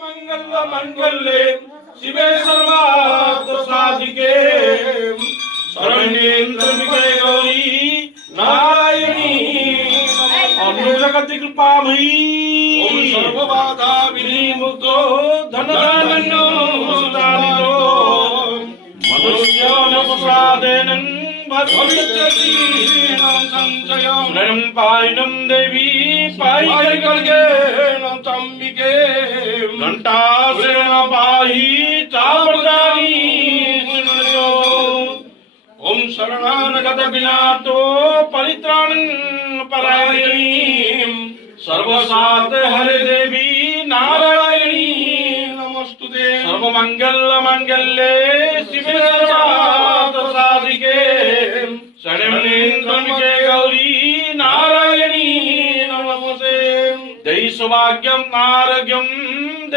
मंगले शिवे सर्वार्थ साधिके शरण्ये त्र्यंबके गौरी नारायणी जगति कृपामयी ओम सर्वबाधा विनिमुक्तो धनधान्यो सुदानितो मनुष्यो प्रसादेन भविष्यति संशयं नयं पायनं देवी पायिकर्गे चम्बिके घंटासेन पाहि चाप्रदानी सुनयो ओम शरणागत विनातो परित्राणं परायणी सर्वसात हरे देवी नारायणी नमस्तुते सर्वमंगल मंगल्ये शिवे सर्वार्थ साधिके शरण्ये त्र्यंबके गौरी नारायणी नमस्ते जय सौभाग्यम आरोग्यम